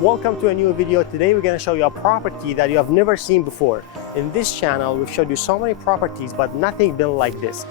Welcome to a new video. Today we're going to show you a property that you have never seen before. In this channel, we've showed you so many properties, but nothing built like this.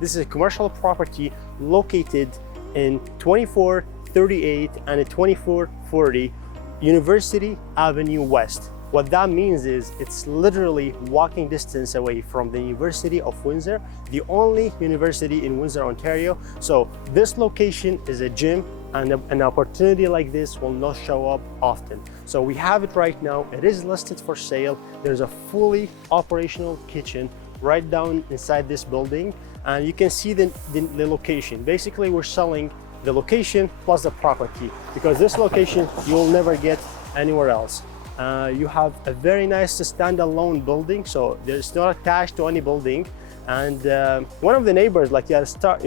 This is a commercial property located in 2438 and 2440 University Avenue West. What that means is it's literally walking distance away from the University of Windsor, the only university in Windsor, Ontario. So this location is a gym, and an opportunity like this will not show up often. So we have it right now. It is listed for sale. There's a fully operational kitchen right down inside this building, and you can see the location. Basically, we're selling the location plus the property, because this location you'll never get anywhere else. You have a very nice standalone building, so it's not attached to any building. And one of the neighbors, like you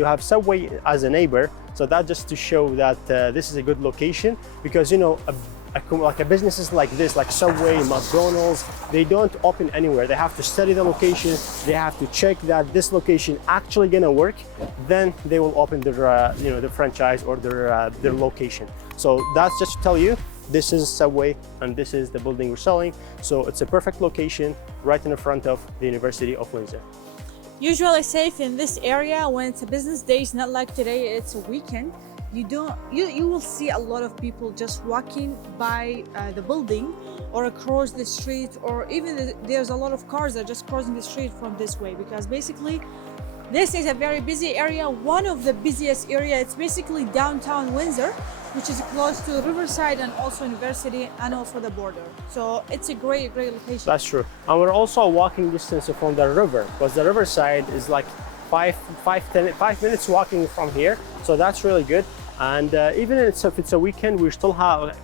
have Subway as a neighbor, so that just to show that this is a good location, because you know like businesses like this, like Subway, McDonald's, they don't open anywhere. They have to study the location. They have to check that this location actually gonna work. Then they will open their, the franchise or their location. So that's just to tell you, this is Subway and this is the building we're selling. So it's a perfect location right in the front of the University of Windsor. Usually safe in this area when it's a business day. It's not like today, it's a weekend. You will see a lot of people just walking by the building or across the street, or even there's a lot of cars that are just crossing the street from this way, because basically this is a very busy area, one of the busiest area. It's basically downtown Windsor, which is close to Riverside and also University and also the border. So it's a great location. That's true. And we're also walking distance from the river, because the Riverside is like 5 minutes walking from here. So that's really good. And even if it's a weekend, we still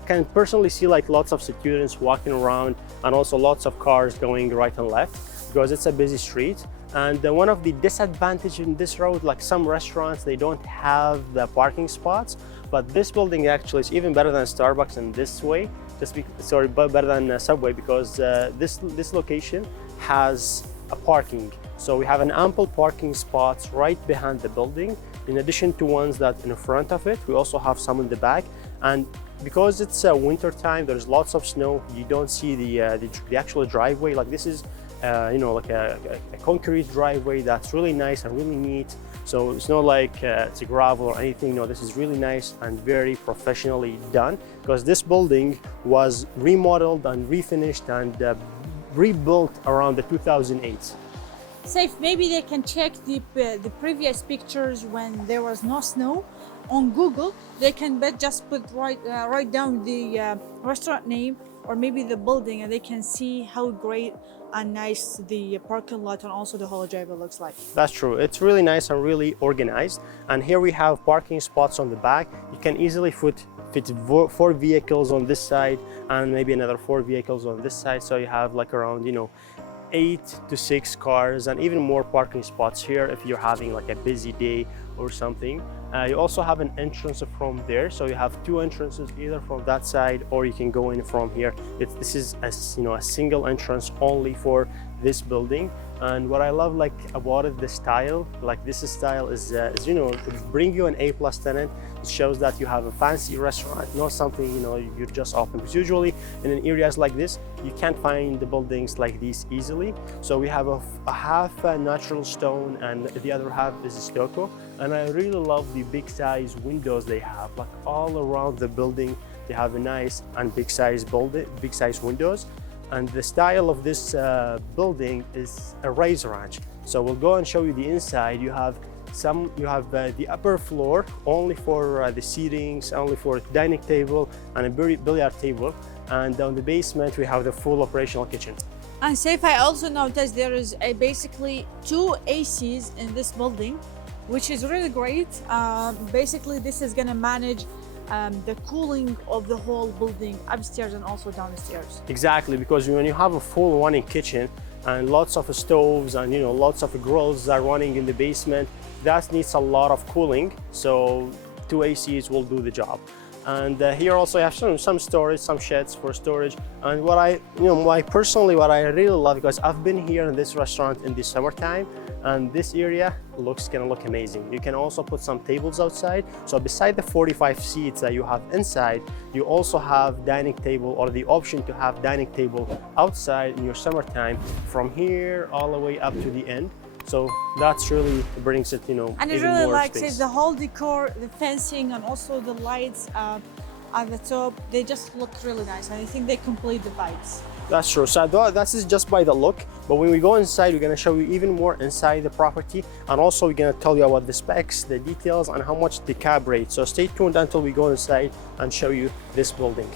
can personally see like lots of students walking around, and also lots of cars going right and left, because it's a busy street. And one of the disadvantages in this road, like some restaurants, they don't have the parking spots, but this building actually is even better than Starbucks in this way, better than Subway, because this location has a parking. So we have an ample parking spots right behind the building, in addition to ones that in front of it. We also have some in the back, and because it's winter time, there's lots of snow. You don't see the actual driveway. Like this is like a concrete driveway that's really nice and really neat. So it's not like it's a gravel or anything. No, this is really nice and very professionally done, because this building was remodeled and refinished and rebuilt around the 2008. Safe, maybe they can check the previous pictures when there was no snow on Google. They can just put write down the restaurant name or maybe the building, and they can see how great and nice the parking lot and also the whole driveway looks like. That's true. It's really nice and really organized. And here we have parking spots on the back. You can easily fit 4 vehicles on this side and maybe another 4 vehicles on this side. So you have like around 8 to 6 cars, and even more parking spots here if you're having like a busy day or something. You also have an entrance from there, so you have 2 entrances, either from that side or you can go in from here. This is a single entrance only for this building. And what I love about it, the style, this style is it bring you an A+ tenant. It shows that you have a fancy restaurant, not something you just open, because usually in areas like this you can't find the buildings like these easily. So we have a half natural stone and the other half is stucco. And I really love the big size windows they have, like all around the building. They have a nice and big size windows. And the style of this building is a raised ranch. So we'll go and show you the inside. You have the upper floor only for the seatings, only for dining table and a billiard table. And on the basement, we have the full operational kitchen. And Safe, I also noticed there is basically 2 ACs in this building, which is really great. Basically, this is gonna manage the cooling of the whole building upstairs and also downstairs. Exactly, because when you have a full running kitchen and lots of stoves and lots of grills are running in the basement, that needs a lot of cooling. So 2 ACs will do the job. And here also I have some storage, some sheds for storage. And what I really love, because I've been here in this restaurant in the summertime, and this area gonna look amazing. You can also put some tables outside. So beside the 45 seats that you have inside, you also have dining table, or the option to have dining table outside in your summertime, from here all the way up to the end. So that's really brings it, And I even really more like space. the whole decor, the fencing, and also the lights at the top. They just look really nice, and I think they complete the vibes. That's true. So that is just by the look, but when we go inside, we're gonna show you even more inside the property, and also we're gonna tell you about the specs, the details, and how much the cab rate. So stay tuned until we go inside and show you this building.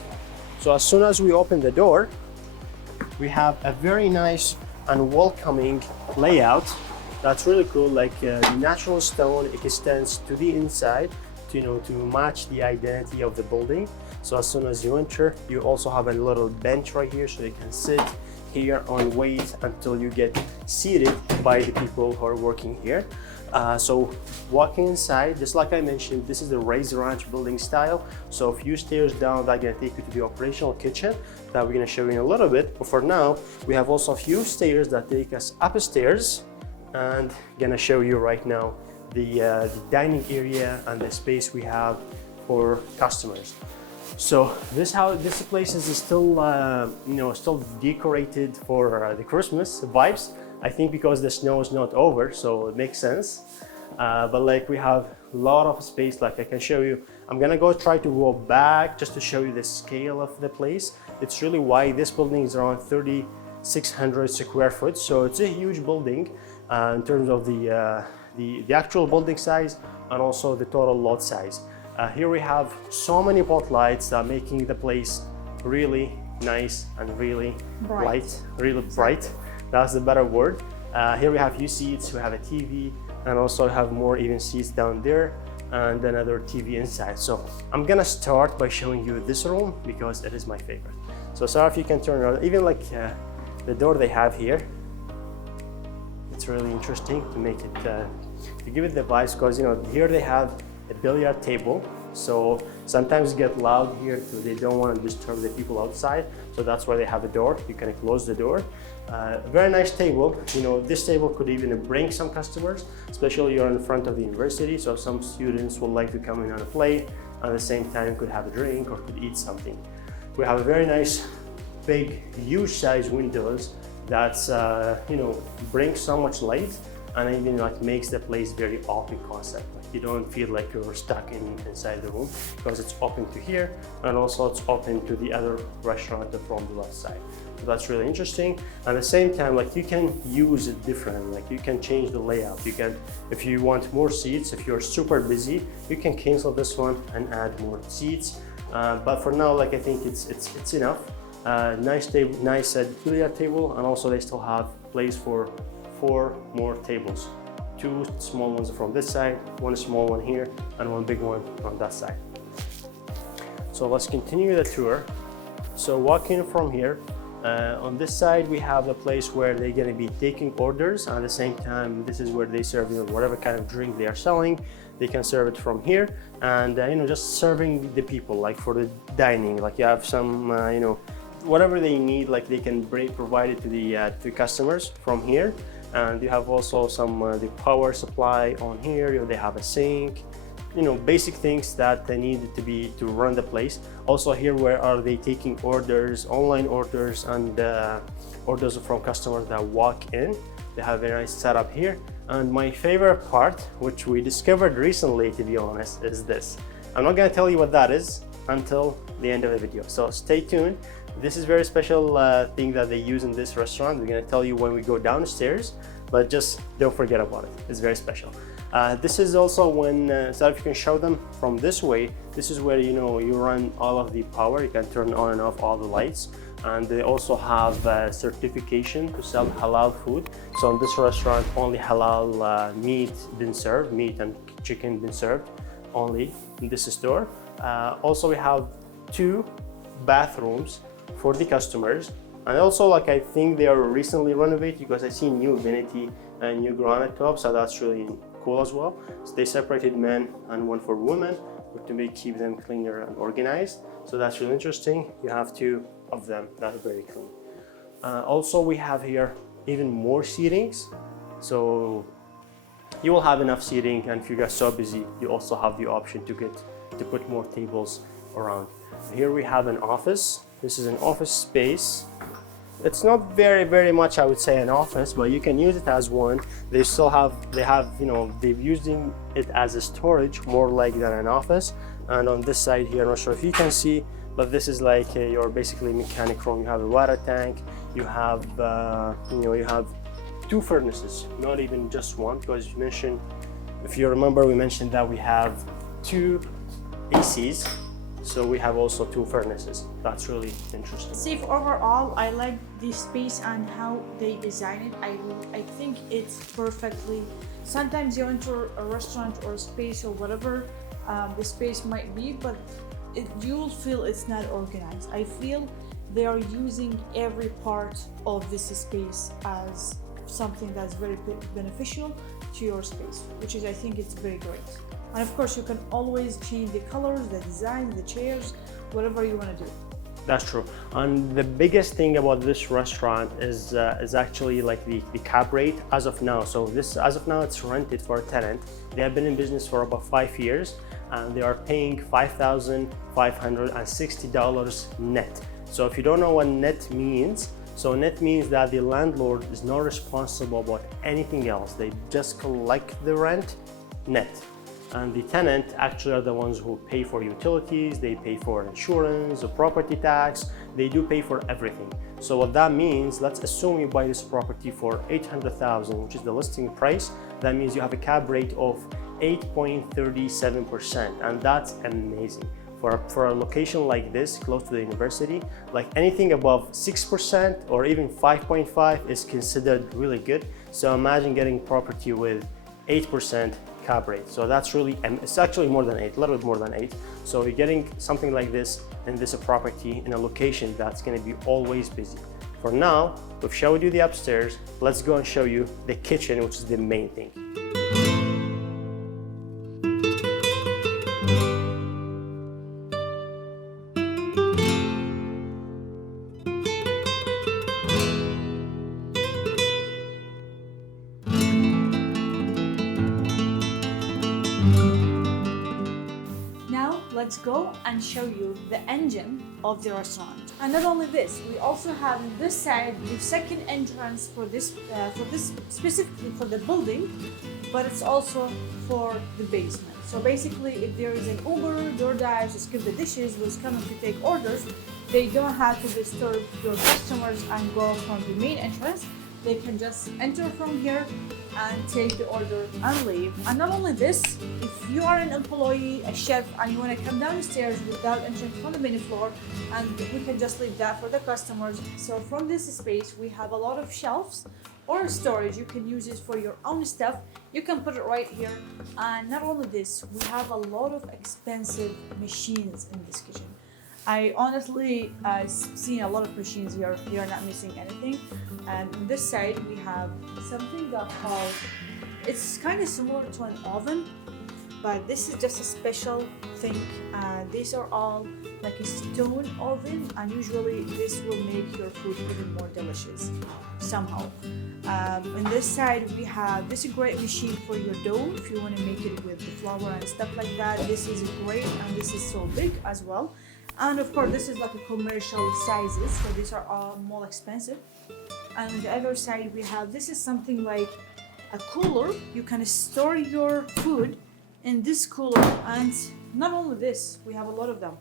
So as soon as we open the door, we have a very nice and welcoming layout. That's really cool. Like the natural stone extends to the inside to match the identity of the building. So as soon as you enter, you also have a little bench right here, so you can sit here and wait until you get seated by the people who are working here. So walking inside, just like I mentioned, this is the Raised Ranch building style. So a few stairs down, that's gonna take you to the operational kitchen that we're gonna show you in a little bit. But for now, we have also a few stairs that take us upstairs, and gonna show you right now the dining area and the space we have for customers. So this place is still still decorated for the Christmas vibes. I think because the snow is not over, so it makes sense. But like we have a lot of space. Like I can show you. I'm gonna try to go back just to show you the scale of the place. It's really wide. This building is around 3,600 square foot, so it's a huge building. In terms of the actual building size and also the total lot size. Here we have so many pot lights that are making the place really nice and really bright, really bright. That's the better word. Here we have a few seats, we have a TV, and also have more even seats down there, and another TV inside. So I'm gonna start by showing you this room because it is my favorite. So Sarah, if you can turn around, even like the door they have here, it's really interesting to make it, to give it the vibes, because here they have a billiard table. So sometimes it get loud here too. They don't want to disturb the people outside. So that's why they have a door. You can close the door. Very nice table. This table could even bring some customers, especially you're in front of the university. So some students would like to come in and play. At the same time, could have a drink or could eat something. We have a very nice, big, huge size windows that's brings so much light, and even makes the place very open concept. You don't feel like you're stuck inside the room, because it's open to here, and also it's open to the other restaurant from the left side. So that's really interesting. At the same time, you can use it differently. You can change the layout. You can, if you want more seats, if you're super busy, you can cancel this one and add more seats. But for now, I think it's enough. Nice table, nice billiard table, and also they still have place for 4 more tables. 2 small ones from this side, 1 small one here, and 1 big one on that side. So let's continue the tour. So walking from here, on this side we have the place where they're going to be taking orders. At the same time, this is where they serve whatever kind of drink they are selling. They can serve it from here, and just serving the people, for the dining. You have some whatever they need, they can provide it to the customers from here. And you have also some the power supply on here. They have a sink, basic things that they need to run the place. Also here, where are they taking orders, online orders, and orders from customers that walk in. They have a very nice setup here. And my favorite part, which we discovered recently, to be honest, is this. I'm not gonna tell you what that is until the end of the video, so stay tuned. This is a very special thing that they use in this restaurant. We're gonna tell you when we go downstairs, but just don't forget about it. It's very special. This is also when, so if you can show them from this way, this is where you run all of the power. You can turn on and off all the lights. And they also have certification to sell halal food. So in this restaurant, only halal meat been served, meat and chicken been served only in this store. Also, we have 2 bathrooms for the customers. And also, I think they are recently renovated, because I see new vanity and new granite top, so that's really cool as well. So they separated men and 1 for women. to keep them cleaner and organized. So that's really interesting. You have two of them that are very clean. Also, we have here even more seatings. So you will have enough seating, and if you get so busy, you also have the option to put more tables around. Here we have an office. This is an office space. It's not very much, I would say, an office, but you can use it as one. They've using it as a storage more like than an office. And on this side here, I'm not sure if you can see, but this is like your basically mechanic room. You have a water tank. You have you have two furnaces, not even just one, because you mentioned, if you remember, we mentioned that we have two ACs. So we have also two furnaces. That's really interesting. See, overall, I like the space and how they design it. I think it's perfectly. Sometimes you enter a restaurant or a space or whatever the space might be, but you will feel it's not organized. I feel they are using every part of this space as something that's very beneficial to your space, which is, I think, it's very great. And of course, you can always change the colors, the design, the chairs, whatever you want to do. That's true. And the biggest thing about this restaurant is actually like the cap rate as of now. So this, as of now, it's rented for a tenant. They have been in business for about 5 years, and they are paying $5,560 net. So if you don't know what net means, so net means that the landlord is not responsible about anything else. They just collect the rent net. And the tenant actually are the ones who pay for utilities, they pay for insurance, or property tax, they do pay for everything. So what that means, let's assume you buy this property for $800,000, which is the listing price. That means you have a cap rate of 8.37%, and that's amazing. For a location like this, close to the university, like anything above 6% or even 5.5 is considered really good. So imagine getting property with 8% cap rate. So that's really, it's actually more than 8, a little bit more than 8. So you're getting something like this in this property in a location that's going to be always busy. For now, we've showed you the upstairs. Let's go and show you the kitchen, which is the main thing. Let's go and show you the engine of the restaurant. And not only this, we also have on this side the second entrance for this specifically for the building, but it's also for the basement. So basically, if there is an Uber, DoorDash, Skip the Dishes who's coming to take orders, they don't have to disturb your customers and go from the main entrance. They can just enter from here and take the order and leave. And not only this, if you are an employee, a chef, and you want to come downstairs without entering from the main floor, and we can just leave that for the customers. So from this space, we have a lot of shelves or storage. You can use it for your own stuff. You can put it right here. And not only this, we have a lot of expensive machines in this kitchen. I honestly seen a lot of machines here. You're not missing anything. And on this side, we have something that called, it's kind of similar to an oven, but this is just a special thing. These are all like a stone oven, and usually this will make your food even more delicious somehow. On this side, we have this great machine for your dough if you want to make it with the flour and stuff like that. This is great, and this is so big as well. And of course, this is like a commercial sizes, so these are all more expensive. And on the other side, we have, this is something like a cooler. You can store your food in this cooler, and not only this, we have a lot of them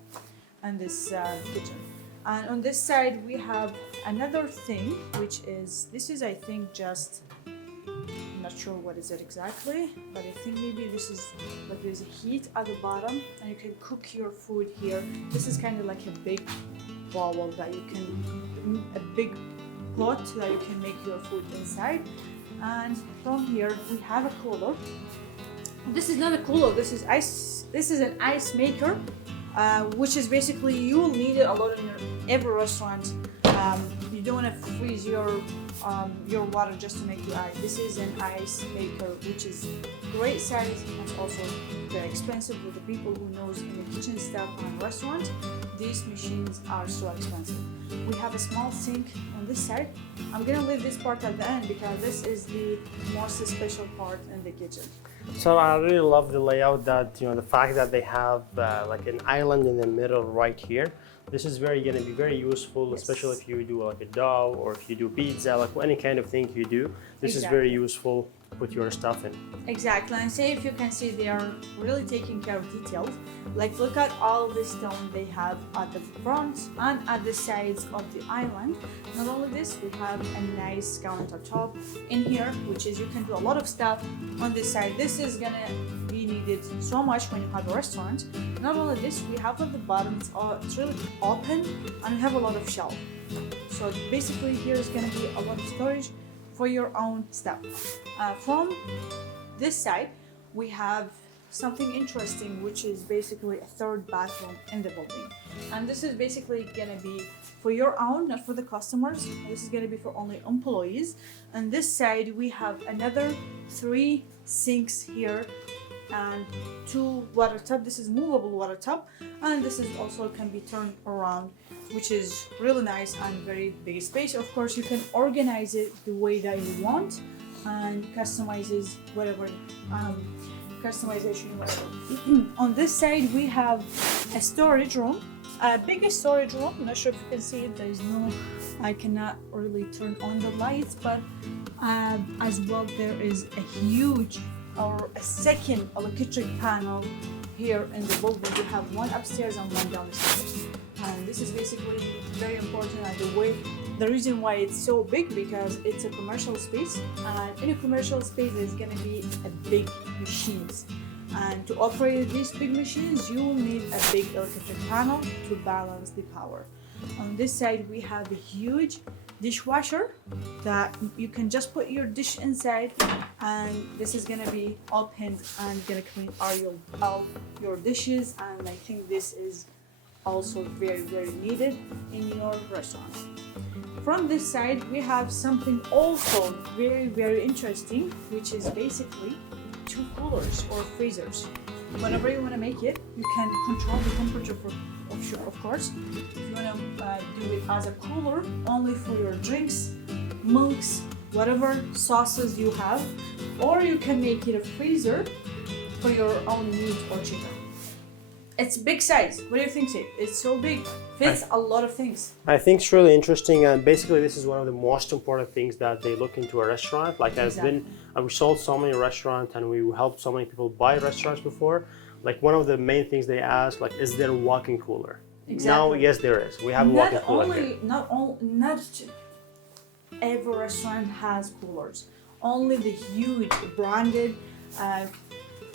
in this kitchen. And on this side, we have another thing, which is, this is, I think, just, I'm not sure what is it exactly, but I think maybe this is, like there's a heat at the bottom, and you can cook your food here. This is kind of like a big bowl that you can, a big pot that you can make your food inside. And from here we have a cooler. This is not a cooler, this is ice. This is an ice maker, which is basically, you will need it a lot in every restaurant. you don't want to freeze your water just to make you ice. This is an ice maker, which is great size and also very expensive. For the people who knows in the kitchen stuff and restaurant, these machines are so expensive. We have a small sink on this side. I'm gonna leave this part at the end because this is the most special part in the kitchen. So I really love the layout, that the fact that they have like an island in the middle right here. This is going to be very useful, Yes. especially if you do like a dough or if you do pizza, like any kind of thing you do. This is Exactly. very useful to put your stuff in. Exactly, and say if you can see, they are really taking care of details. Like look at all the stone they have at the front and at the sides of the island. Not only this, we have a nice countertop in here, which is you can do a lot of stuff on this side. This is gonna be needed so much when you have a restaurant. Not only this, we have at the bottom, it's really open and we have a lot of shelf. So basically here is gonna be a lot of storage for your own stuff. From this side, we have something interesting, which is basically a third bathroom in the building. And this is basically gonna be for your own, not for the customers. This is gonna be for only employees. And this side, we have another 3 sinks here and 2 water tub. This is movable water tub, and this is also can be turned around, which is really nice and very big space. Of course, you can organize it the way that you want and customizes whatever customization whatever. On this side, we have a storage room, a big storage room. I'm not sure if you can see it. There is no, I cannot really turn on the lights, but as well, there is a huge or a second electric panel here in the building. We have one upstairs and one downstairs. And this is basically very important, and the reason why it's so big, because it's a commercial space, and in a commercial space there's going to be a big machines, and to operate these big machines you will need a big electric panel to balance the power. On this side we have a huge dishwasher that you can just put your dish inside, and this is gonna be opened and gonna clean all your dishes, and I think this is also very, very needed in your restaurant. From this side, we have something also very, very interesting, which is basically 2 coolers or freezers. Whenever you want to make it, you can control the temperature of course. If you want to do it as a cooler, only for your drinks, milks, whatever sauces you have, or you can make it a freezer for your own meat or chicken. It's big size. What do you think, Saif? It's so big. Fits a lot of things. I think it's really interesting, and basically this is one of the most important things that they look into a restaurant. Like we sold so many restaurants and we helped so many people buy restaurants before. Like one of the main things they ask, like, is there a walk-in cooler? Exactly. Now, yes, there is. We have a walk-in cooler here. Not every restaurant has coolers. Only the huge branded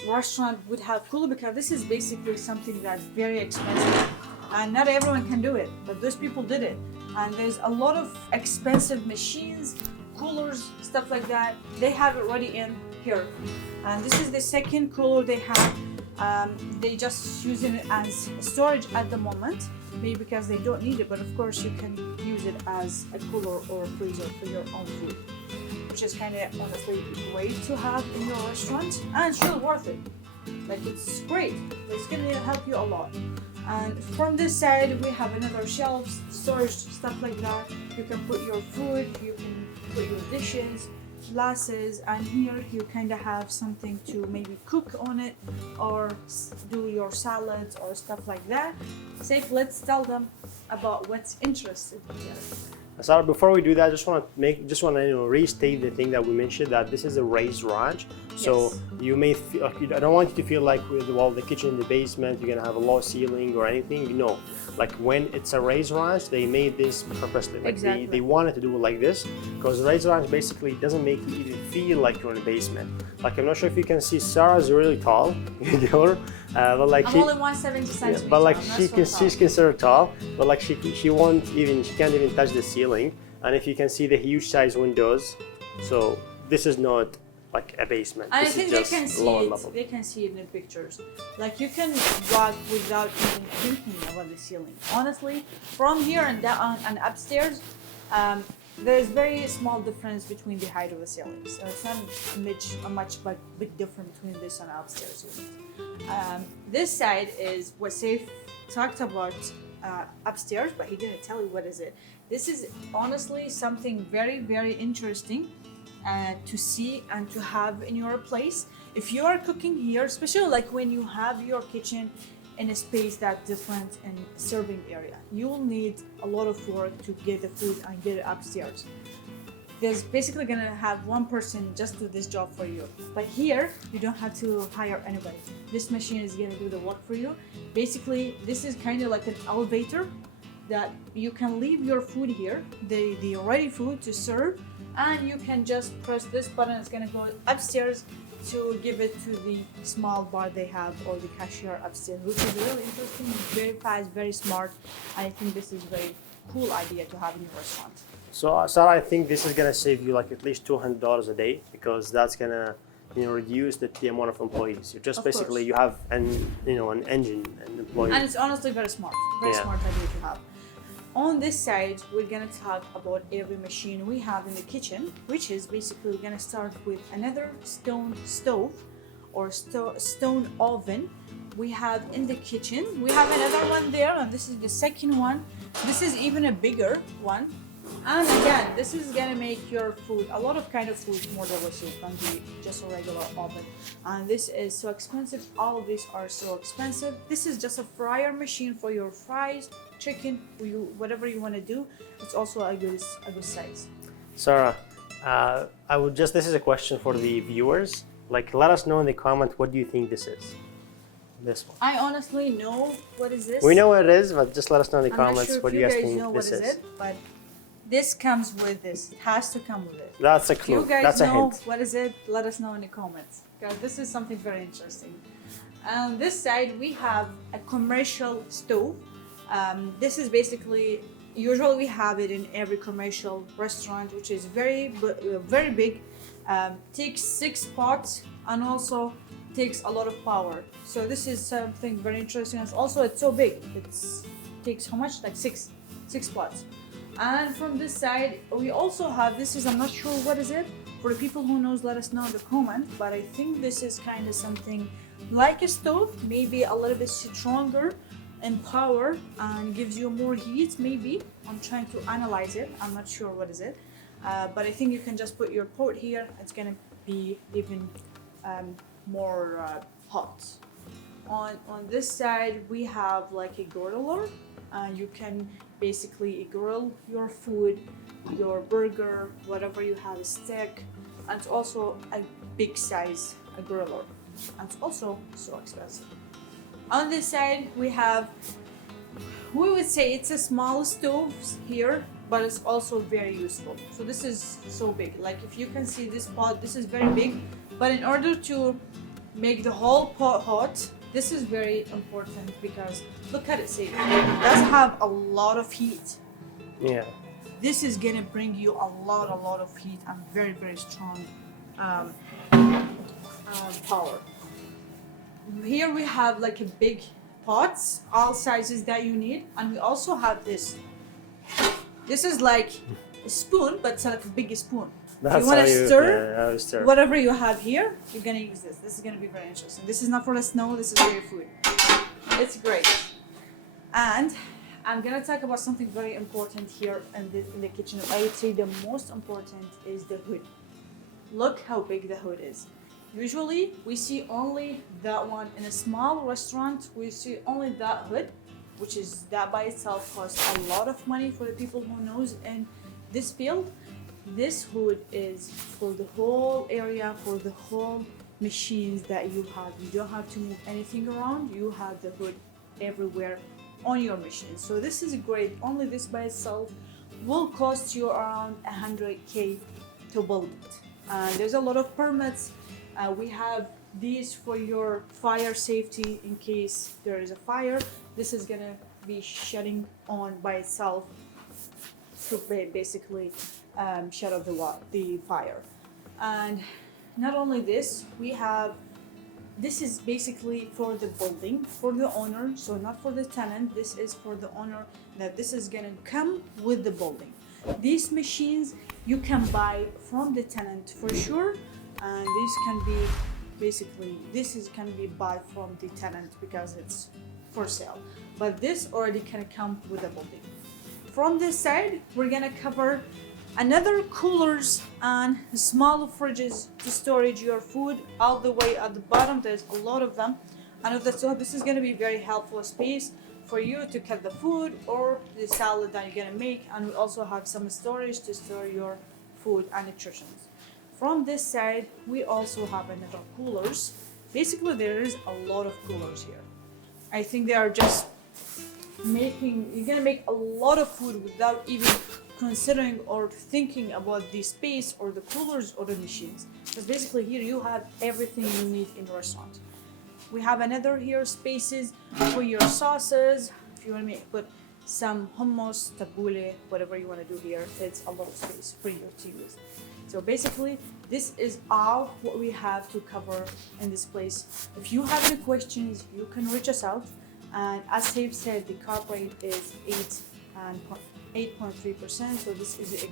restaurant would have cooler, because this is basically something that's very expensive and not everyone can do it, but those people did it. And there's a lot of expensive machines, coolers, stuff like that. They have it already in here, and this is the second cooler they have. They just using it as storage at the moment, maybe because they don't need it, but of course you can use it as a cooler or a freezer for your own food, which is kind of honestly great to have in your restaurant, and it's really worth it. Like, it's great. It's gonna help you a lot. And from this side we have another shelves, storage, stuff like that. You can put your food, you can put your dishes, glasses, and here you kind of have something to maybe cook on it or do your salads or stuff like that. Saif, let's tell them about what's interested here. Sarah, before we do that, I just want to restate the thing that we mentioned, that this is a raised ranch. So Yes. you may feel, I don't want you to feel like the kitchen in the basement, you're gonna have a low ceiling or anything. No, like when it's a raised ranch, they made this purposely. Like Exactly. they wanted to do it like this, because the raised ranch basically doesn't make you even feel like you're in the basement. Like, I'm not sure if you can see, Sarah's really tall, but like I'm only 170 centimeters. but like I'm not so tall. she's considered tall, but like she can't even touch the ceiling. And if you can see the huge size windows, so this is not like a basement. And I this think is they just can see lower it. level. They can see it in the pictures. Like, you can walk without even thinking about the ceiling. Honestly, from here and down and upstairs, There's very small difference between the height of the ceiling, so it's not a much big difference between this and upstairs unit. This side is what Saif talked about upstairs, but he didn't tell you what is it. This is honestly something very interesting to see and to have in your place. If you are cooking here, especially like when you have your kitchen in a space that's different in serving area, you will need a lot of work to get the food and get it upstairs. There's basically gonna have one person just do this job for you. But here, you don't have to hire anybody. This machine is gonna do the work for you. Basically, this is kind of like an elevator that you can leave your food here, the ready food to serve, and you can just press this button. It's gonna go upstairs to give it to the small bar they have or the cashier upstairs, which is really interesting, very fast, very smart. I think this is a very cool idea to have in your restaurant. So, Sarah, I think this is gonna save you like at least $200 a day, because that's gonna reduce the amount of employees. You just Of basically course. you have an engine and employees. And it's honestly very smart Yeah. idea to have. On this side, we're gonna talk about every machine we have in the kitchen, which is basically we're gonna start with another stone stove or stone oven we have in the kitchen. We have another one there, and this is the second one. This is even a bigger one. And again, this is gonna make your food, a lot of kind of food, more delicious than just a regular oven. And this is so expensive. All of these are so expensive. This is just a fryer machine for your fries, chicken, whatever you want to do. It's also a good size. Sarah, this is a question for the viewers. Like, let us know in the comment, what do you think this is? This one. I honestly know what is this. We know what it is, but just let us know in the I'm not comments sure if what you you guys guys think know what this is is. it, but this comes with this. It has to come with it. That's a If clue. you guys That's a know hint. what is it, let us know in the comments, because this is something very interesting. On this side, we have a commercial stove. This is basically, usually we have it in every commercial restaurant, which is very big. Takes 6 pots and also takes a lot of power. So this is something very interesting. It's so big. It takes how much? Like six pots. And from this side, we also have, this is, I'm not sure what is it. For the people who knows, let us know in the comment. But I think this is kind of something like a stove, maybe a little bit stronger in power and gives you more heat, maybe. I'm trying to analyze it. I'm not sure what is it. But I think you can just put your pot here. It's gonna be even more hot. On this side, we have like a griller. You can basically grill your food, your burger, whatever you have, a steak, and it's also a big size griller, and it's also so expensive. On this side, we would say it's a small stove here, but it's also very useful. So this is so big. Like if you can see this pot, this is very big, but in order to make the whole pot hot, this is very important because look at it, see, it does have a lot of heat. Yeah. This is gonna bring you a lot of heat and very strong power. Here we have like a big pots, all sizes that you need, and we also have this. This is like a spoon, but it's like a big spoon. That's you want how to stir how you stir. whatever you have here, you're gonna use this. This is gonna be very interesting. This is not for the snow, this is for your food. It's great. And I'm gonna talk about something very important here in the kitchen. I would say the most important is the hood. Look how big the hood is. Usually we see only that one in a small restaurant. We see only that hood, which is that by itself costs a lot of money for the people who knows in this field. This hood is for the whole area, for the whole machines that you have. You don't have to move anything around. You have the hood everywhere on your machine. So this is great. Only this by itself will cost you around 100K to build it. There's a lot of permits. We have these for your fire safety in case there is a fire. This is gonna be shutting on by itself to basically shut off the fire. And not only this, this is basically for the building, for the owner, so not for the tenant. This is for the owner, that this is gonna come with the building. These machines you can buy from the tenant for sure, and these can be basically can be bought from the tenant because it's for sale. But this already can come with the building. From this side, we're gonna cover another coolers and small fridges to storage your food all the way at the bottom. There's a lot of them. And so this is gonna be very helpful space for you to cut the food or the salad that you're gonna make. And we also have some storage to store your food and nutrition. From this side, we also have another coolers. Basically, there is a lot of coolers here. I think they are just you're gonna make a lot of food without even considering or thinking about the space or the coolers or the machines. Because basically here you have everything you need in the restaurant. We have another here spaces for your sauces. If you want to put some hummus, tabbouleh, whatever you want to do here, it's a lot of space for you to use. So basically, this is all what we have to cover in this place. If you have any questions, you can reach us out. And as Saif said, the cap rate is 8.3%. So this is a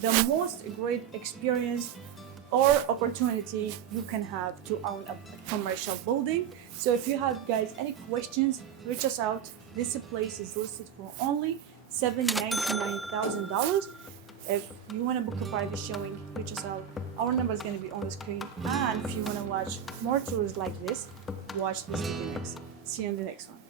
the most great experience or opportunity you can have to own a commercial building. So if you have guys any questions, reach us out. This place is listed for only $799,000. If you want to book a private showing, reach us out. Our number is going to be on the screen. And if you want to watch more tours like this, watch this video next. See you in the next one.